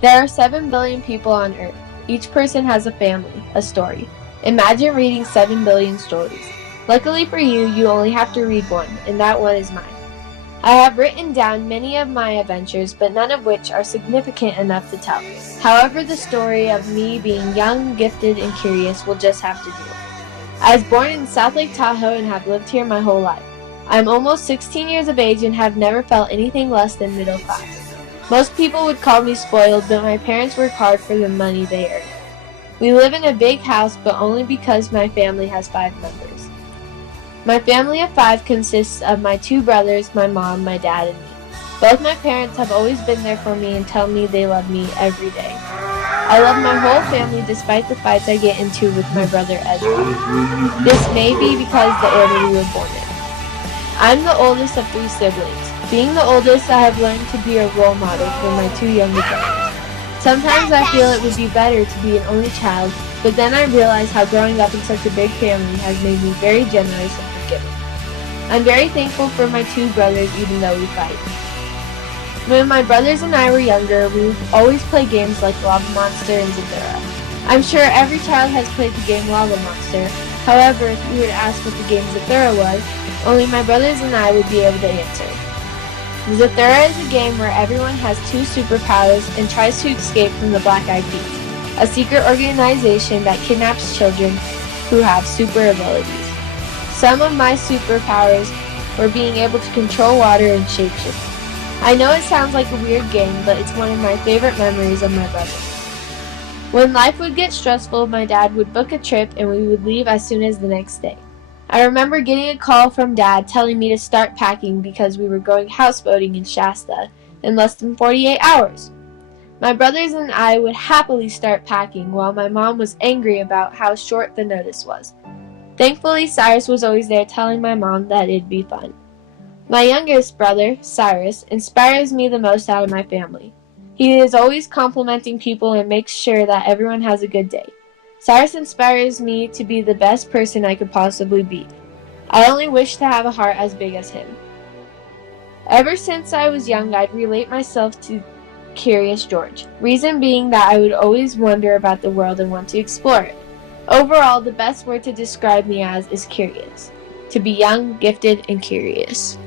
There are 7 billion people on Earth. Each person has a family, a story. Imagine reading 7 billion stories. Luckily for you, you only have to read one, and that one is mine. I have written down many of my adventures, but none of which are significant enough to tell. However, the story of me being young, gifted, and curious will just have to do. I was born in South Lake Tahoe and have lived here my whole life. I am almost 16 years of age and have never felt anything less than middle class. Most people would call me spoiled, but my parents work hard for the money they earn. We live in a big house, but only because my family has 5 members. My family of 5 consists of my 2 brothers, my mom, my dad, and me. Both my parents have always been there for me and tell me they love me every day. I love my whole family despite the fights I get into with my brother Ezra. This may be because the order we were born in. I'm the oldest of 3 siblings. Being the oldest, I have learned to be a role model for my 2 younger brothers. Sometimes I feel it would be better to be an only child, but then I realize how growing up in such a big family has made me very generous and forgiving. I'm very thankful for my 2 brothers even though we fight. When my brothers and I were younger, we would always play games like Lava Monster and Zathura. I'm sure every child has played the game Lava Monster. However, if you were to ask what the game Zathura was, only my brothers and I would be able to answer. Zathura is a game where everyone has 2 superpowers and tries to escape from the Black Eyed Peas, a secret organization that kidnaps children who have super abilities. Some of my superpowers were being able to control water and shapeshift. I know it sounds like a weird game, but it's one of my favorite memories of my brothers. When life would get stressful, my dad would book a trip and we would leave as soon as the next day. I remember getting a call from Dad telling me to start packing because we were going houseboating in Shasta in less than 48 hours. My brothers and I would happily start packing while my mom was angry about how short the notice was. Thankfully, Cyrus was always there telling my mom that it'd be fun. My youngest brother, Cyrus, inspires me the most out of my family. He is always complimenting people and makes sure that everyone has a good day. Cyrus inspires me to be the best person I could possibly be. I only wish to have a heart as big as him. Ever since I was young, I'd relate myself to Curious George, reason being that I would always wonder about the world and want to explore it. Overall, the best word to describe me as is curious. To be young, gifted, and curious.